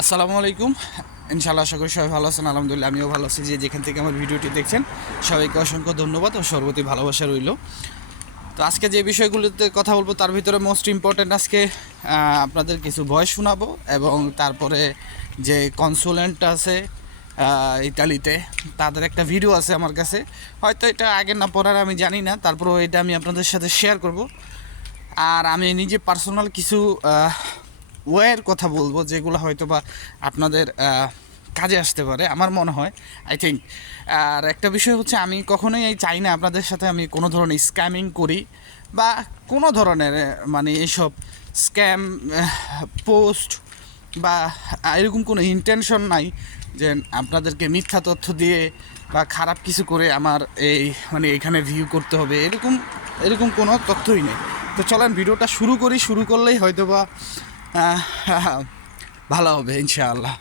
আসসালামু আলাইকুম। ইনশাআল্লাহ আশা করি সবাই ভালো আছেন, আলহামদুলিল্লাহ আমিও ভালো আছি। যে যেখান থেকে আমার ভিডিওটি দেখছেন, সবাইকে অসংখ্য ধন্যবাদ ও সর্বতি ভালোবাসা রইল। তো আজকে যে বিষয়গুলোতে কথা বলব, তার ভিতরে মোস্ট ইম্পর্ট্যান্ট আজকে আপনাদের কিছু ভয়েস শোনাবো এবং তারপরে যে কনসুলেন্ট আছে ইতালিতে, তাদের একটা ভিডিও আছে আমার কাছে। হয়তো এটা আগে না পড়ার আমি জানি না, তারপরেও এটা আমি আপনাদের সাথে শেয়ার করব। আর আমি নিজে পার্সোনাল কিছু ওয়ের কথা বলব, যেগুলো হয়তো বা আপনাদের কাজে আসতে পারে, আমার মনে হয় আই থিঙ্ক আর একটা বিষয় হচ্ছে, আমি কখনোই এই চাই না আপনাদের সাথে আমি কোনো ধরনের স্ক্যামিং করি, বা কোনো ধরনের মানে এইসব স্ক্যাম পোস্ট বা এরকম কোনো ইন্টেনশন নাই যে আপনাদেরকে মিথ্যা তথ্য দিয়ে বা খারাপ কিছু করে আমার এই মানে এখানে ভিউ করতে হবে, এরকম এরকম কোনো তথ্যই নেই। তো চলেন, ভিডিওটা শুরু করি, শুরু করলেই হয়তো বা ভালো হবে, ইনশাআল্লাহ।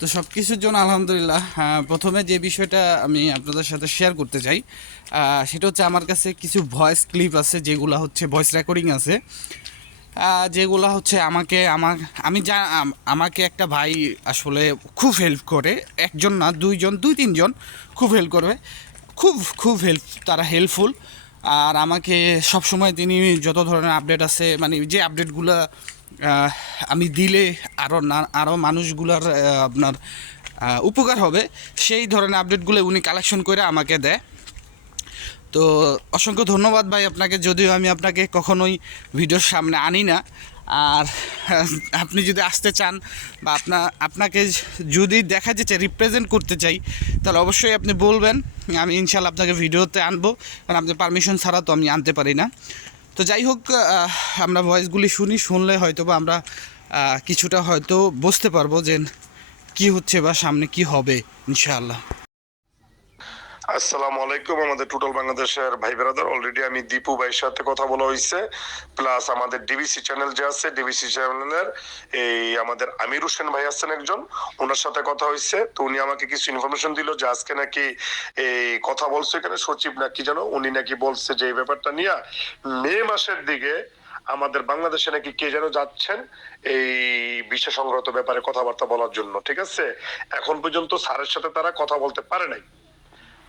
তো সব কিছুর জন্য আলহামদুলিল্লাহ প্রথমে যে বিষয়টা আমি আপনাদের সাথে শেয়ার করতে চাই সেটা হচ্ছে আমার কাছে কিছু ভয়েস ক্লিপ আছে, যেগুলো হচ্ছে ভয়েস রেকর্ডিং আছে। যেগুলো হচ্ছে আমাকে, আমার, আমি যা আমাকে একটা ভাই আসলে খুব হেল্প করে। একজন না, দুইজন, দুই, তিনজন খুব হেল্প করবে খুব খুব হেল্প তারা হেল্পফুল আর আমাকে সব সময় তিনি যত ধরনের আপডেট আছে মানে যে আপডেটগুলো আমি দিলে আরও না আরও মানুষগুলোর আপনার উপকার হবে, সেই ধরনের আপডেটগুলো উনি কালেকশন করে আমাকে দেয়। তো অসংখ্য ধন্যবাদ ভাই আপনাকে, যদিও আমি আপনাকে কখনোই ভিডিওর সামনে আনি না। আর আপনি যদি আসতে চান বা আপনা, আপনাকে যদি দেখা যাচ্ছে রিপ্রেজেন্ট করতে চাই, তাহলে অবশ্যই আপনি বলবেন, আমি ইনশাল্লাহ আপনাকে ভিডিওতে আনব, কারণ আপনি পারমিশন ছাড়া তো আমি আনতে পারি না। তো যাই হোক আমরা ভয়েসগুলি শুনি, শুনলে হয়তো বা আমরা কিছুটা হয়তো বুঝতে পারব যে কি হচ্ছে বা সামনে কি হবে, ইনশাআল্লাহ। আসসালামু আলাইকুম, আমাদের টোটাল বাংলাদেশের ভাই ব্রাদার। অলরেডি আমি দীপু ভাইয়ের সাথে কথা বলা হয়েছে প্লাস আমাদের ডিবিসি চ্যানেল যে আছে ডিবিসি চ্যানেলের এই আমাদের আমির হোসেন ভাই আছেন একজন। ওনার সাথে কথা হয়েছে তো উনি আমাকে কিছু ইনফরমেশন দিল যে আজকে নাকি এই কথা বলছে এখানে সচিব নাকি জানো? উনি নাকি বলছে যে এই ব্যাপারটা নিয়ে মে মাসের দিকে আমাদের বাংলাদেশে নাকি কে যেন যাচ্ছেন এই বিশ্ব সংক্রান্ত ব্যাপারে কথাবার্তা বলার জন্য, ঠিক আছে? এখন পর্যন্ত স্যারের সাথে তারা কথা বলতে পারে নাই।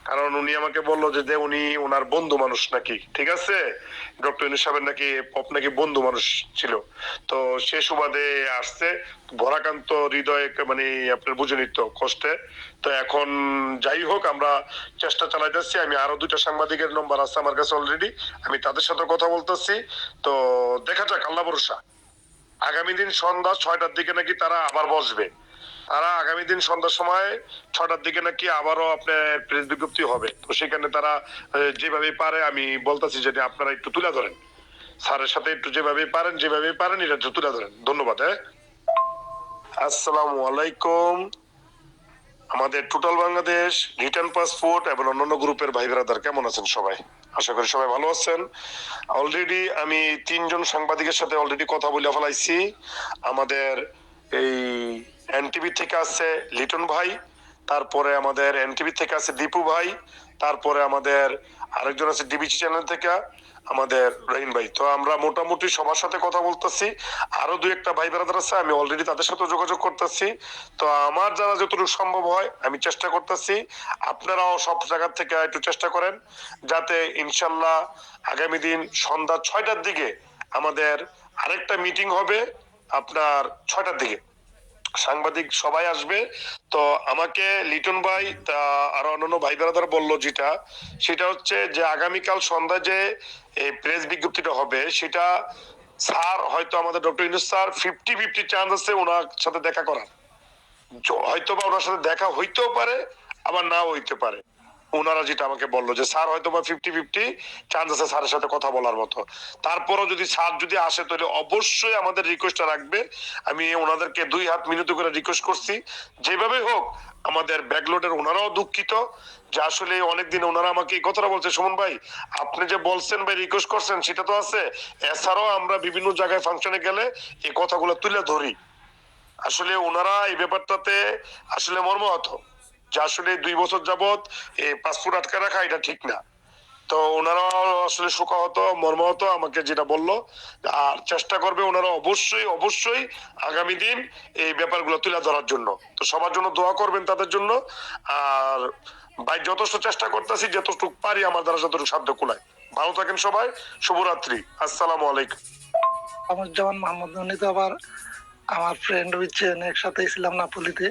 কারণ উনি আমাকে বলল যে উনি ওনার বন্ধু মানুষ নাকি? ঠিক আছে? ডক্টর ইউনুস সাহেবের নাকি পপ নাকি বন্ধু মানুষ ছিল। তো সে সুবাদে আসছে। ভরাকান্ত হৃদয়ে মানে আপনার বুঝে নিত কষ্টে। তো এখন যাই হোক, আমরা চেষ্টা চালাইতেছি। আমি আরও দুইটা সাংবাদিকের নম্বর আছে আমার কাছে অলরেডি আমি তাদের সাথে কথা বলতেছি। তো দেখা যাক, আল্লাহ ভরসা। আগামী দিন সন্ধ্যা ছয়টার দিকে নাকি তারা আবার বসবে। তারা আগামী দিন সন্ধ্যার সময় ছটার দিকে নাকি আবারও আপনার প্রেস বিজ্ঞপ্তি হবে। তো সেখানে তারা যেভাবে পারে আমি বলতেছি যে আপনারা একটু তুলে ধরেন। স্যারের সাথে একটু যেভাবে পারেন যেভাবে পারেন, এটা একটু তুলে ধরেন। ধন্যবাদ হ্যাঁ? আসসালামু আলাইকুম। আমাদের টোটাল বাংলাদেশ রিটার্ন পাসপোর্ট এবং অন্যান্য গ্রুপের ভাই ব্রাদার কেমন আছেন সবাই? আশা করি সবাই ভালো আছেন। অলরেডি আমি তিনজন সাংবাদিকের সাথে অলরেডি কথা বলে ফেলাইছি। আমাদের এই এনটিভি থেকে আছে লিটন ভাই, তারপরে আমাদের এনটিভি থেকে আছে দীপু ভাই, তারপরে আমাদের আরেকজন আছে ডিবিসি চ্যানেল থেকে, আমাদের রহিম ভাই। তো আমরা মোটামুটি সবার সাথে কথা বলতেছি। আরও দুই একটা ভাই ব্রাদার আছে, আমি অলরেডি তাদের সাথে যোগাযোগ করতেছি। তো আমার যারা যতটুকু সম্ভব হয়, আমি চেষ্টা করতেছি, আপনারাও সব জায়গা থেকে একটু চেষ্টা করেন, যাতে ইনশাল্লাহ আগামী দিন সন্ধ্যা ছয়টার দিকে আমাদের আরেকটা মিটিং হবে আপনার ছয়টার দিকে। সাংবাদিক সবাই আসবে। তো আমাকে লিটন ভাই, তা আরও অন্যান্য ভাই বেড়া বলল যেটা, সেটা হচ্ছে যে আগামীকাল সন্ধ্যা যে এই প্রেস বিজ্ঞপ্তিটা হবে, সেটা স্যার হয়তো আমাদের doctor Yunus sir fifty fifty chance আছে ওনার সাথে দেখা করার। হয়তো বা ওনার সাথে দেখা হইতেও পারে, আবার নাও হইতে পারে। ওনারা যেটা আমাকে বলল যে, স্যার হয়তো বা ফিফটি ফিফটি চান্স আছে স্যারের সাথে কথা বলার মতো। তারপরও যদি স্যার যদি আসে, তাহলে অবশ্যই আমাদের রিকোয়েস্টটা রাখবে। আমি ওনাদেরকে দুই হাত মিনতি করে রিকোয়েস্ট করছি। যেভাবে হোক, আমাদের ব্যাকলোডের ওনারাও দুঃখিত। যে আসলে অনেকদিন ওনারা আমাকে এই কথাটা বলছে, সুমন ভাই, আপনি যে বলছেন ভাই রিকোয়েস্ট করছেন, সেটা তো আছে। এছাড়াও আমরা বিভিন্ন জায়গায় ফাংশনে গেলে এই কথাগুলো তুলে ধরি। আসলে ওনারা এই ব্যাপারটাতে আসলে মর্মাহত। যে আসলে দুই বছর যাবৎ পাসপোর্ট আটকে রাখা, এটা ঠিক না। তো ওনারা আসলে শোকাহত, মর্মাহত, আমাকে যেটা বলল। আর চেষ্টা করবে ওনারা অবশ্যই অবশ্যই আগামী দিন এই ব্যাপারগুলো তুলে ধরার জন্য। তো সবার জন্য দোয়া করবেন তাদের জন্য। আর ভাই, যথেষ্ট চেষ্টা করতেছি, যতটুকু পারি আমার দ্বারা যতটুকু সাধ্য কুলায়। ভালো থাকেন সবাই, শুভরাত্রি। আসসালামু আলাইকুম। আমার যেমন মোহাম্মদ উনি তো আবার আমার ফ্রেন্ড হচ্ছেন একসাথে ছিলাম নাপুলিতে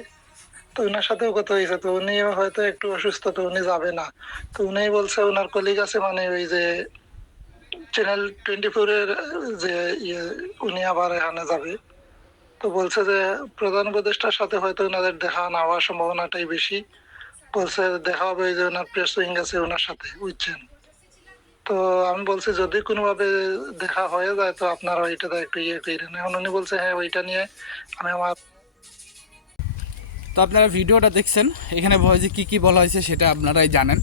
তো ওনার সাথেও কথা হয়েছে, তো উনি হয়তো একটু অসুস্থ, তো উনি যাবে না। তো উনি বলছে ওনার কলিগ আছে মানে ওই যে চ্যানেল টোয়েন্টি ফোরের যে ইয়ে উনি আবার এখানে যাবে। তো বলছে যে, প্রধান উপদেষ্টার সাথে হয়তো ওনাদের দেখা না হওয়ার সম্ভাবনাটাই বেশি। বলছে, দেখা হবে যে ওনার প্রেস উইং আছে ওনার সাথে, বুঝছেন? তো আমি বলছি, যদি কোনোভাবে দেখা হয়ে যায়, তো আপনারা ওইটাতে একটু ইয়ে করেন এখন উনি বলছে হ্যাঁ ওইটা নিয়ে আমি আমার তো আপনারা ভিডিওটা দেখছেন, এখানে ভয়েসে কী কী বলা হয়েছে সেটা আপনারাই জানেন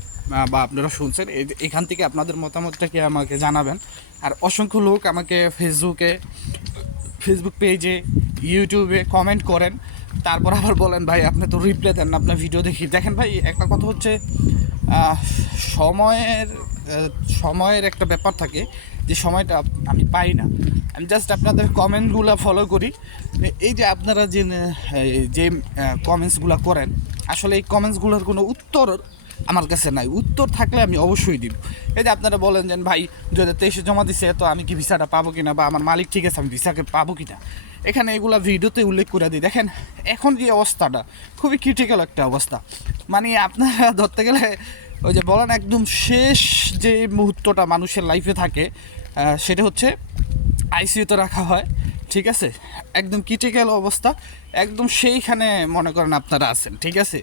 বা আপনারা শুনছেন। এখান থেকে আপনাদের মতামতটাকে আমাকে জানাবেন। আর অসংখ্য লোক আমাকে ফেসবুকে ফেসবুক পেজে ইউটিউবে কমেন্ট করেন। তারপর আবার বলেন, ভাই, আপনি তো রিপ্লাই দেন না, আপনার ভিডিও দেখি। দেখেন ভাই, একটা কথা হচ্ছে সময়ের সময়ের একটা ব্যাপার থাকে যে সময়টা আমি পাই না। আমি জাস্ট আপনাদের কমেন্টগুলো ফলো করি। এই যে আপনারা যে যে কমেন্টসগুলো করেন, আসলে এই কমেন্টসগুলোর কোনো উত্তর আমার কাছে নাই। উত্তর থাকলে আমি অবশ্যই দিব। এই যে আপনারা বলেন যে, ভাই দু হাজার তেইশে জমা দিছে, তো আমি কি ভিসাটা পাবো কিনা বা আমার মালিক ঠিক আছে, আমি ভিসাকে পাবো কিনা? এখানে এগুলা ভিডিওতে উল্লেখ করে দিই। দেখেন, এখন যে অবস্থাটা, খুবই ক্রিটিক্যাল একটা অবস্থা। মানে আপনারা ধরতে গেলে, ওই যে বলেন, একদম শেষ যে মুহূর্তটা মানুষের লাইফে থাকে সেটা হচ্ছে আইসিইউতে রাখা হয়, ঠিক আছে? একদম ক্রিটিক্যাল অবস্থা, একদম সেইখানে মনে করেন আপনারা আছেন, ঠিক আছে?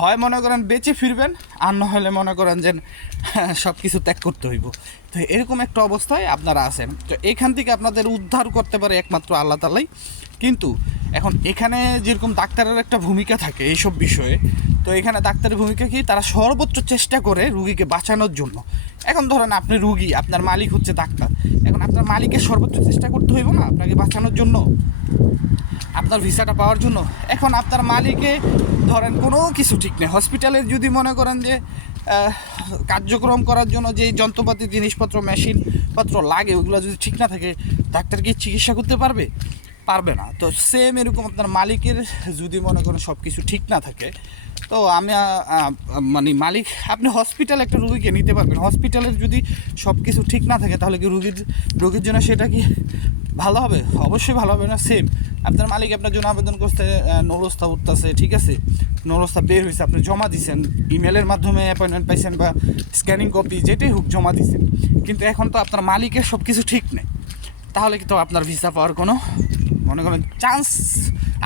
হয় মনে করেন বেঁচে ফিরবেন, আর না হলে মনে করেন যে সব কিছু ত্যাগ করতে হইব। তো এরকম একটা অবস্থায় আপনারা আছেন। তো এখান থেকে আপনাদের উদ্ধার করতে পারে একমাত্র আল্লাহ তালাই কিন্তু এখন এখানে যেরকম ডাক্তারের একটা ভূমিকা থাকে এইসব বিষয়ে, তো এখানে ডাক্তারের ভূমিকা কি? তারা সর্বোচ্চ চেষ্টা করে রুগীকে বাঁচানোর জন্য। এখন ধরেন আপনি রুগী, আপনার মালিক হচ্ছে ডাক্তার। এখন আপনার মালিকের সর্বোচ্চ চেষ্টা করতে হইব না আপনাকে বাঁচানোর জন্য, আপনার ভিসাটা পাওয়ার জন্য। এখন আপনার মালিকে ধরেন কোনো কিছু ঠিক নেই। হসপিটালে যদি মনে করেন যে কার্যক্রম করার জন্য যে যন্ত্রপাতি, জিনিসপত্র মেশিনপত্র লাগে, ওগুলো যদি ঠিক না থাকে, ডাক্তার কি চিকিৎসা করতে পারবে? পারবে না। তো সেম এরকম আপনার মালিকের যদি মনে করেন সব কিছু ঠিক না থাকে তো আমি মানে মালিক, আপনি হসপিটালে একটা রুগীকে নিতে পারবেন। হসপিটালের যদি সব কিছু ঠিক না থাকে, তাহলে কি রুগীর রুগীর জন্য সেটা কি ভালো হবে? অবশ্যই ভালো হবে না সেম আপনার মালিক আপনার জন্য আবেদন করতে নরস্তা উঠতেছে, ঠিক আছে? নরস্তা বের হয়েছে, আপনি জমা দিচ্ছেন ইমেলের মাধ্যমে অ্যাপয়েন্টমেন্ট পাইছেন বা স্ক্যানিং কপি যেটাই হোক জমা দিচ্ছেন কিন্তু এখন তো আপনার মালিকের সব কিছু ঠিক নেই। তাহলে কি তো আপনার ভিসা পাওয়ার কোনো মনে করেন চান্স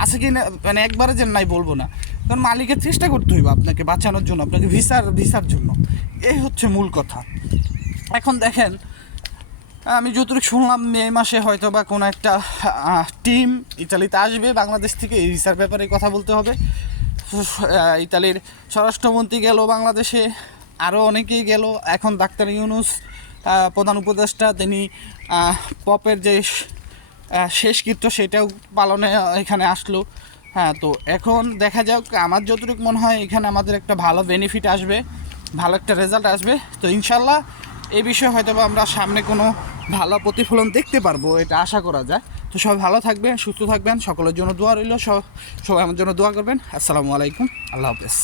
আছে কি না মানে একবারে যে নাই বলব না। কারণ মালিকের চেষ্টা করতে হইব আপনাকে বাঁচানোর জন্য, আপনাকে ভিসার ভিসার জন্য। এই হচ্ছে মূল কথা। এখন দেখেন, আমি যতটুকু শুনলাম, মে মাসে হয়তো বা কোনো একটা টিম ইতালিতে আসবে, বাংলাদেশ থেকে, এই ভিসার ব্যাপারে কথা বলতে হবে। ইতালির স্বরাষ্ট্রমন্ত্রী গেল বাংলাদেশে আরও অনেকেই গেল। এখন ডাক্তার ইউনুস প্রধান উপদেষ্টা, তিনি পপের যে শেষকৃত্য সেটাও পালনে এখানে আসলো। হ্যাঁ তো এখন দেখা যাক, আমার যতটুকু মনে হয় এখানে আমাদের একটা ভালো বেনিফিট আসবে, ভালো একটা রেজাল্ট আসবে। তো ইনশাল্লাহ এই বিষয়ে হয়তো আমরা সামনে কোনো ভালো প্রতিফলন দেখতে পারব, এটা আশা করা যায়। তো সবাই ভালো থাকবেন, সুস্থ থাকবেন, সকলের জন্য দোয়া রইল সবাই আমার জন্য দোয়া করবেন। আসসালামু আলাইকুম, আল্লাহ হাফেজ।